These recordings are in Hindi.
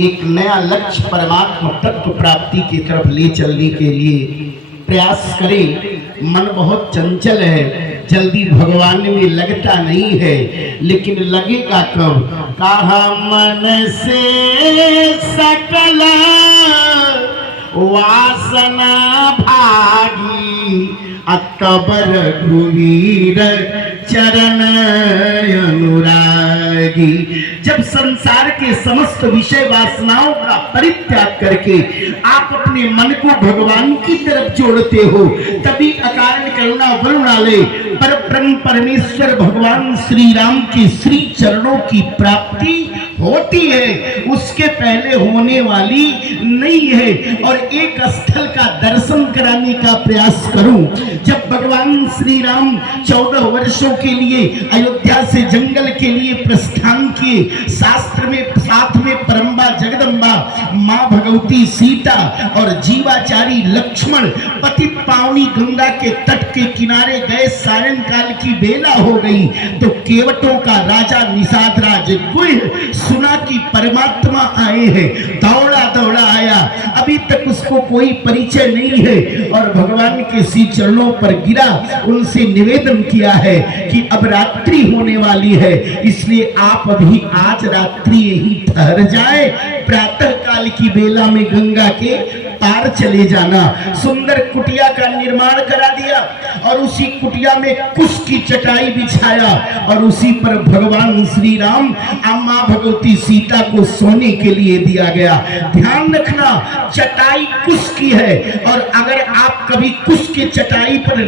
एक नया लक्ष्य परमात्मा तत्व प्राप्ति की तरफ ले चलने के लिए प्रयास करें। मन बहुत चंचल है, जल्दी भगवान में लगता नहीं है, लेकिन लगेगा कब? कहा मन से सकल वासना भागी, अकबर रघुवीर चरण अनुरागी। जब संसार के समस्त विषय वासनाओं का परित्याग करके आप अपने मन को भगवान की तरफ जोड़ते हो, तभी अकारण करुणा वरुणालय पर ब्रह्म परमेश्वर भगवान श्री राम के श्री चरणों की प्राप्ति होती है। उसके पहले होने वाली नहीं है। और एक स्थल का दर्शन कराने का प्रयास करूं। जब भगवान श्री राम 14 वर्षों के लिए अयोध्या से जंगल के लिए प्रस्थान किए, शास्त्र में साथ में परम्बा जगदम्बा मां भगवती सीता और जीवाचारी लक्ष्मण पति पावनी गंगा के तट के किनारे गए। सायंकाल की बेला हो गई तो केवटों का राजा निषादराज गुह सुना कि परमात्मा आए हैं। दौड़ा दौड़ा आया, अभी तक उसको कोई परिचय नहीं है और भगवान के श्री चरणों पर गिरा, उनसे निवेदन किया है कि अब रात्रि होने वाली है, इसलिए आप अभी आज रात्रि यही ठहर जाए, प्रातः काल की बेला में गंगा के पार चले जाना। सुंदर कुटिया का निर्माण करा दिया और उसी कुटिया में कुश की चटाई बिछाया और उसी पर भगवान श्री राम मां भगवती सीता को सोने के लिए दिया गया। ध्यान रखना, चटाई कुश की है और अगर आप कभी कुश की चटाई पर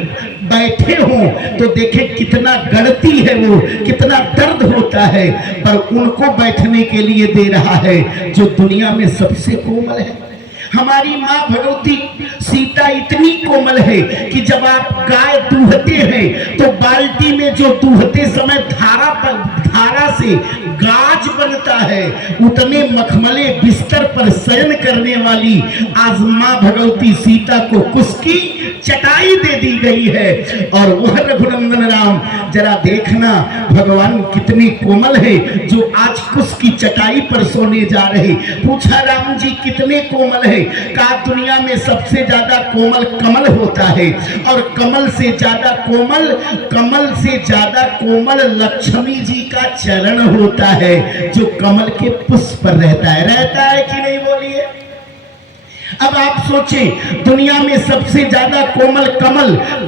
बैठे हो तो देखें कितना गड़ती है वो, कितना दर्द होता है, पर उनको बैठने के लिए दे रहा है जो दुनिया में सबसे कोमल है। हमारी मां भगवती सीता इतनी कोमल है कि जब आप गाय दूहते हैं तो बाल्टी में जो दूहते समय धारा से गाज बनता है, उतने मखमले बिस्तर पर शयन करने वाली आज मां भगवती सीता को कुश की चटाई दे दी गई है। और वह रघुनंदन राम, जरा देखना भगवान कितने कोमल है जो आज कुश की चटाई पर सोने जा रहे। पूछा राम जी कितने कोमल है? कहा दुनिया में सबसे ज्यादा कोमल कमल होता है और कमल से ज्यादा कोमल लक्ष्मी जी का चरण होता है जो कमल के पुष्प पर रहता है कि नहीं? बोलिए। अब आप सोचें, दुनिया में सबसे ज्यादा कोमल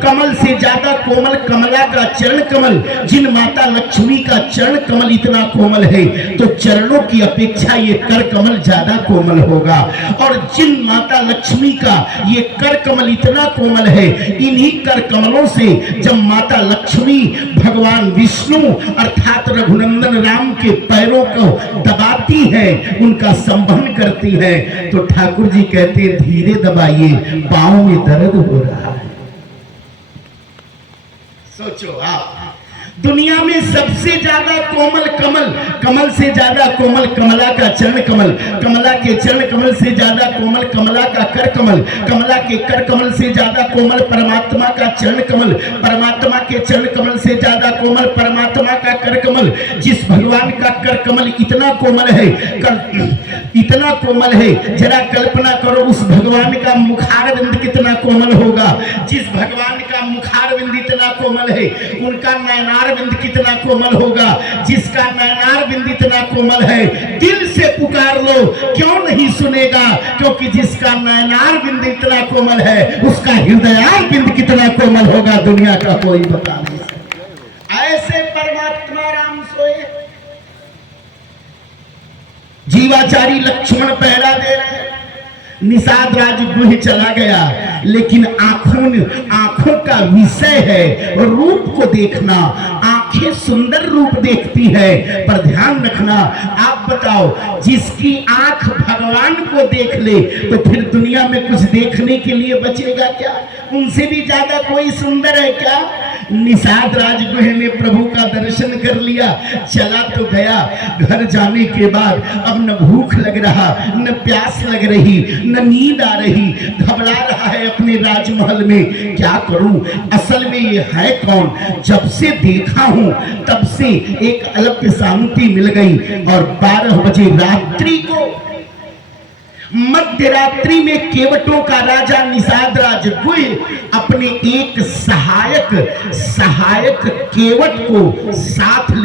कमल से ज्यादा कोमल कमला का चरण कमल, जिन माता लक्ष्मी का चरण कमल इतना कोमल है तो चरणों की अपेक्षा ये कर कमल ज्यादा कोमल होगा। और जिन माता लक्ष्मी का ये कर कमल इतना कोमल है, इन्हीं कर कमलों से जब माता लक्ष्मी भगवान विष्णु अर्थात रघुनंदन राम के पैरों को दबाती है, उनका संबंध करती है, तो ठाकुर जी कहते धीरे दबाइए, पांव में दर्द हो रहा है। सोचो आप, दुनिया में सबसे ज्यादा कोमल कमल से ज्यादा कोमल कमला का चरण कमल, कमला के चरण कमल से ज्यादा कोमल कमला का कर कमल, कमला के कर कमल से ज्यादा कोमल परमात्मा का चरण कमल, परमात्मा के चरण कमल से ज्यादा कोमल परमात्मा का कर कमल। जिस भगवान का कर कमल इतना कोमल है, इतना कोमल है, जरा कल्पना करो उस भगवान का मुखारविंद कितना कोमल होगा। जिस भगवान का मुखारविंद इतना कोमल है, उनका नयनार बिंद कितना कोमल होगा। जिसका नयनार बिंद इतना कोमल है, दिल से पुकार लो, क्यों नहीं सुनेगा? क्योंकि जिसका नयनार बिंद इतना कोमल है, उसका हृदयार बिंद कितना कोमल होगा, दुनिया का कोई बता नहीं सकता। ऐसे परमात्मा राम सोए, जीवाचारी लक्ष्मण पहरा दे रहे, निषाद राज गुह चला गया, लेकिन आंखों का विषय है रूप को देखना। आंखें सुंदर रूप देखती है, पर ध्यान रखना, आप बताओ जिसकी आंख भगवान को देख ले तो फिर दुनिया में कुछ देखने के लिए बचेगा क्या? उनसे भी ज्यादा कोई सुंदर है क्या? निषाद राजगृह में प्रभु का दर्शन कर लिया, चला तो गया। घर जाने के बाद अब न भूख लग रहा, न प्यास लग रही, न नींद आ रही, घबरा रहा है अपने राजमहल में, क्या करूं? असल में ये है कौन? जब से देखा हूं तब से एक अलग शांति मिल गई। और 12 बजे रात्रि को मध्य रात्रि में केवटों का राजा निषाद राज गुह अपने एक सहायक केवट को साथ